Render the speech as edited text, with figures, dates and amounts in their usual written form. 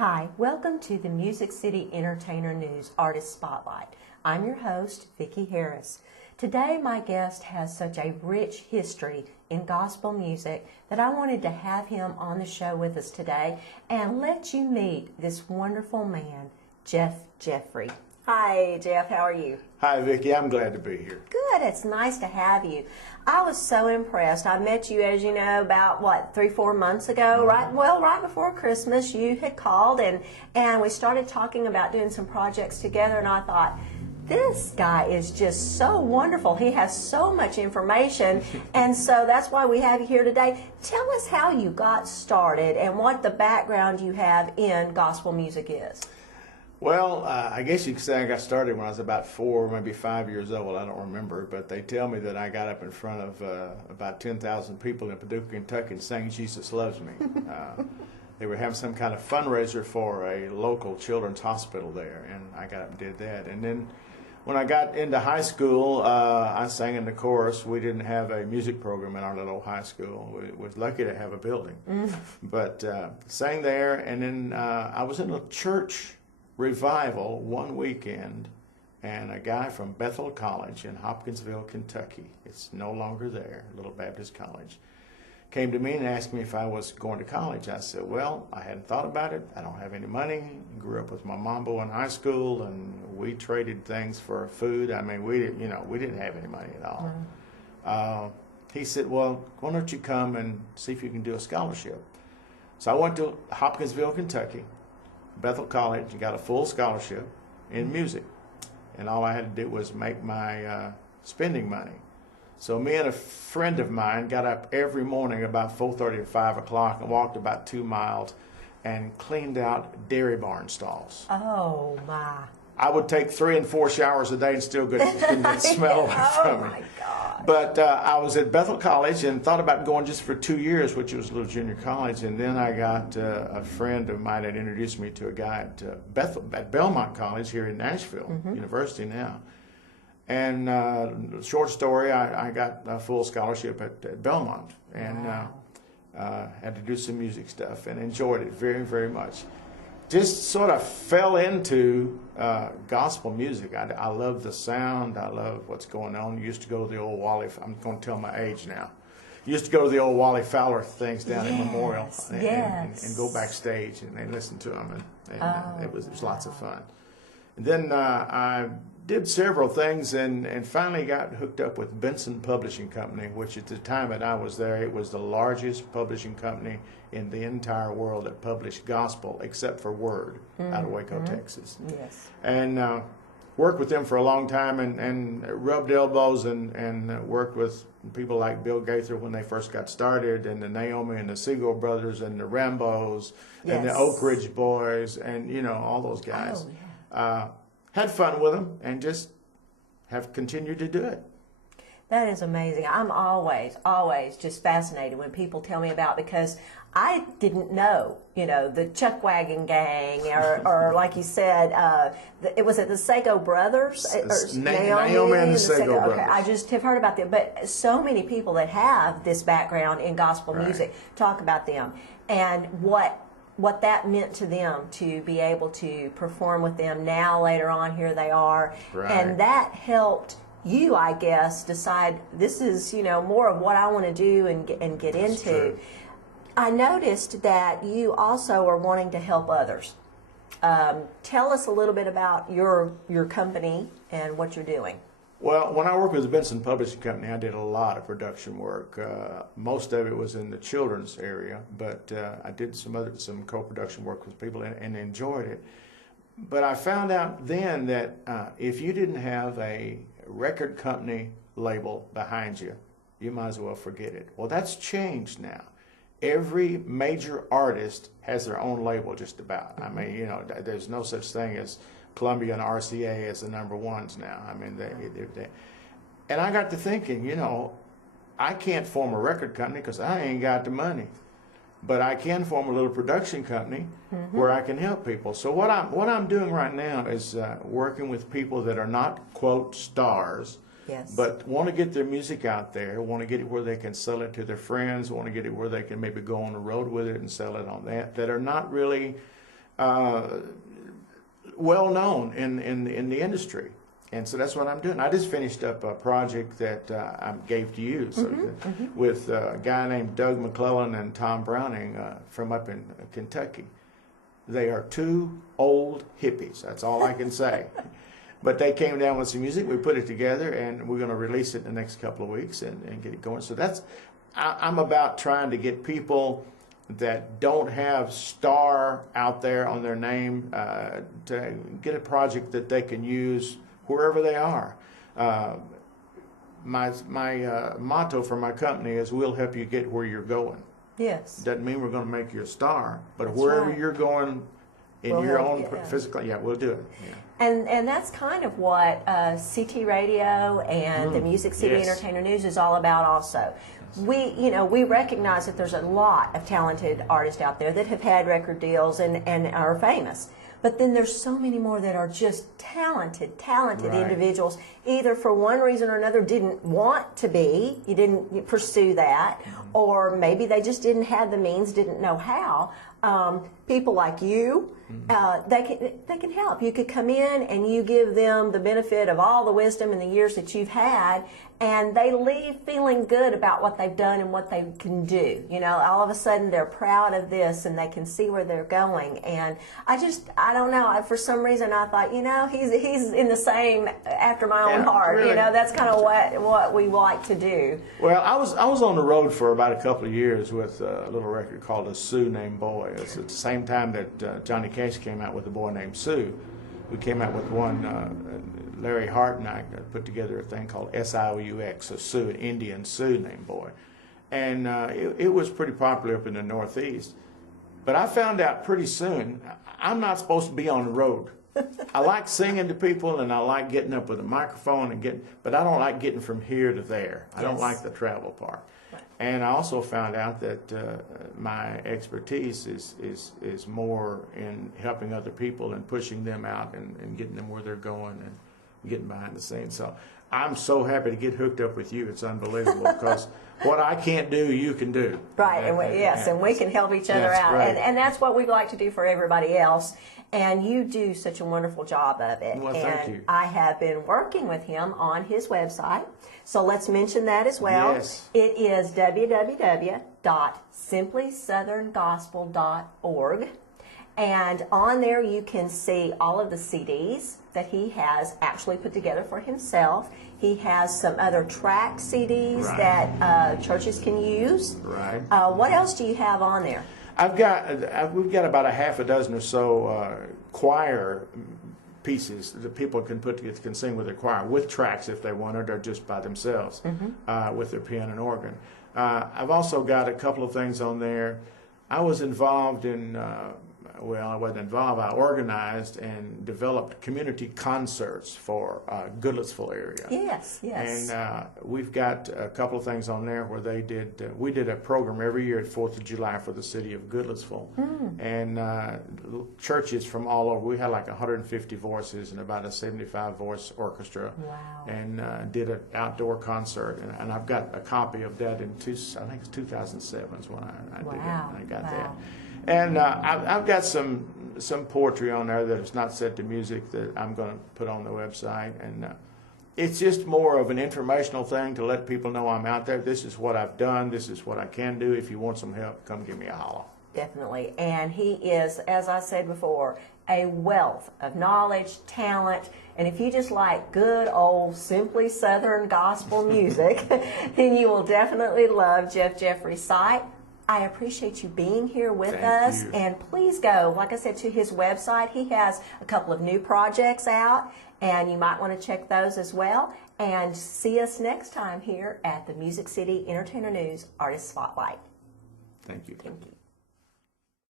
Hi, welcome to the Music City Entertainer News Artist Spotlight. I'm your host, Vickie Harris. Today my guest has such a rich history in gospel music that I wanted to have him on the show with us today and let you meet this wonderful man, Jeff Jeffrey. Hi, Jeff. How are you? Hi, Vickie. I'm glad to be here. Good. It's nice to have you. I was so impressed. I met you, as you know, about, 3-4 months ago, right? Well, right before Christmas, you had called, and we started talking about doing some projects together, and I thought, this guy is just so wonderful. He has so much information, and so that's why we have you here today. Tell us how you got started and what the background you have in gospel music is. Well, I guess you could say I got started when I was about 4, maybe 5 years old. I don't remember, but they tell me that I got up in front of about 10,000 people in Paducah, Kentucky and sang Jesus Loves Me. They were having some kind of fundraiser for a local children's hospital there, and I got up and did that. And then when I got into high school, I sang in the chorus. We didn't have a music program in our little high school. We were lucky to have a building. But sang there, and then I was in a church revival one weekend, and a guy from Bethel College in Hopkinsville, Kentucky, it's no longer there, Little Baptist College, came to me and asked me if I was going to college. I said, well, I hadn't thought about it. I don't have any money. Grew up with my mambo in high school, and we traded things for food. I mean, we didn't have any money at all. He said, well, why don't you come and see if you can do a scholarship? So I went to Hopkinsville, Kentucky, Bethel College, and got a full scholarship in music. And all I had to do was make my spending money. So me and a friend of mine got up every morning about 4:30 or 5 o'clock and walked about 2 miles and cleaned out dairy barn stalls. Oh, my. I would take 3 and 4 showers a day and still couldn't get smell away from me. Oh, my God. But I was at Bethel College and thought about going just for 2 years, which was a little junior college. And then I got a friend of mine that introduced me to a guy at Belmont College here in Nashville, University now. And short story, I got a full scholarship at Belmont, and had to do some music stuff and enjoyed it very, very much. Just sort of fell into gospel music. I love the sound. I love what's going on. Used to go to the old Wally. I'm going to tell my age now. Used to go to the old Wally Fowler things down at Memorial and go backstage and listen to them, and it was lots of fun. And then I did several things and finally got hooked up with Benson Publishing Company, which at the time that I was there, it was the largest publishing company in the entire world that published gospel except for Word out of Waco, Texas. Yes. And worked with them for a long time and rubbed elbows and worked with people like Bill Gaither when they first got started, and the Naomi and the Segal brothers and the Rambos and the Oak Ridge Boys and all those guys. Oh, yeah. Had fun with them and just have continued to do it. That is amazing. I'm always just fascinated when people tell me about, because I didn't know, the Chuck Wagon Gang or like you said, was it the Segal brothers? Naomi and the Segal brothers. Okay, I just have heard about them. But so many people that have this background in gospel music talk about them and what that meant to them to be able to perform with them. Now, later on, here they are. Right. And that helped you, I guess, decide this is, more of what I want to do and get into. True. I noticed that you also are wanting to help others. Tell us a little bit about your company and what you're doing. Well, when I worked with the Benson Publishing Company, I did a lot of production work. Most of it was in the children's area, but I did some co-production work with people and enjoyed it. But I found out then that if you didn't have a record company label behind you, you might as well forget it. Well, that's changed now. Every major artist has their own label just about. I mean, there's no such thing as Columbia and RCA as the number ones now. I mean, they and I got to thinking, I can't form a record company because I ain't got the money, but I can form a little production company where I can help people. So what I'm doing right now is working with people that are not quote stars, but want to get their music out there, want to get it where they can sell it to their friends, want to get it where they can maybe go on the road with it and sell it on that are not really well known in the industry. And so that's what I'm doing. I just finished up a project that I gave to you with a guy named Doug McClellan and Tom Browning from up in Kentucky. They are two old hippies. That's all I can say. But they came down with some music. We put it together, and we're going to release it in the next couple of weeks and get it going. So I'm about trying to get people that don't have star out there on their name to get a project that they can use wherever they are. My motto for my company is, we'll help you get where you're going. Yes. Doesn't mean we're going to make you a star, but That's wherever right. you're going in We'll your help own you, yeah. physical, we'll do it. Yeah. And that's kind of what CT Radio and the Music City Yes. Entertainer News is all about also. We recognize that there's a lot of talented artists out there that have had record deals and are famous. But then there's so many more that are just talented Right. individuals, either for one reason or another didn't want to be, you didn't pursue that, or maybe they just didn't have the means, didn't know how. People like you, they can help. You could come in and you give them the benefit of all the wisdom and the years that you've had, and they leave feeling good about what they've done and what they can do. You know, all of a sudden they're proud of this and they can see where they're going. And I don't know, for some reason I thought, he's in the same after my own heart. Really. That's kind of what we like to do. Well, I was on the road for about a couple of years with a little record called A Sue Named Boy. It's at the same time that Johnny Cash came out with A Boy Named Sue. We came out with one, Larry Hart and I put together a thing called SIOUX, a Sioux, an Indian Sioux named Boy. And it was pretty popular up in the Northeast. But I found out pretty soon, I'm not supposed to be on the road. I like singing to people and I like getting up with a microphone but I don't like getting from here to there. I don't like the travel part. And I also found out that my expertise is more in helping other people and pushing them out and getting them where they're going and getting behind the scenes. So I'm so happy to get hooked up with you. It's unbelievable because what I can't do, you can do. Right, and we can help each other out. Right. And that's what we'd like to do for everybody else. And you do such a wonderful job of it. Well, thank you. I have been working with him on his website. So let's mention that as well. Yes. It is www.simplysoutherngospel.org. And on there you can see all of the CDs that he has actually put together for himself. He has some other track CDs that churches can use. Right. What else do you have on there? we've got about a half a dozen or so choir pieces that people can sing with their choir, with tracks if they wanted, or just by themselves with their piano and organ. I've also got a couple of things on there. I was involved in, I wasn't involved, I organized and developed community concerts for Goodlettsville area. Yes, yes. And we've got a couple of things on there where we did a program every year at 4th of July for the city of Goodlettsville. And churches from all over, we had like 150 voices and about a 75 voice orchestra. Wow. And did an outdoor concert. And I've got a copy of that I think it's 2007 is when I did it. I got that. And I've got some poetry on there that is not set to music that I'm going to put on the website. And it's just more of an informational thing to let people know I'm out there. This is what I've done. This is what I can do. If you want some help, come give me a holler. Definitely. And he is, as I said before, a wealth of knowledge, talent, and if you just like good old simply Southern gospel music, then you will definitely love Jeff Jeffrey's site. I appreciate you being here with us. And please go, like I said, to his website. He has a couple of new projects out, and you might want to check those as well. And see us next time here at the Music City Entertainer News Artist Spotlight. Thank you. Thank you.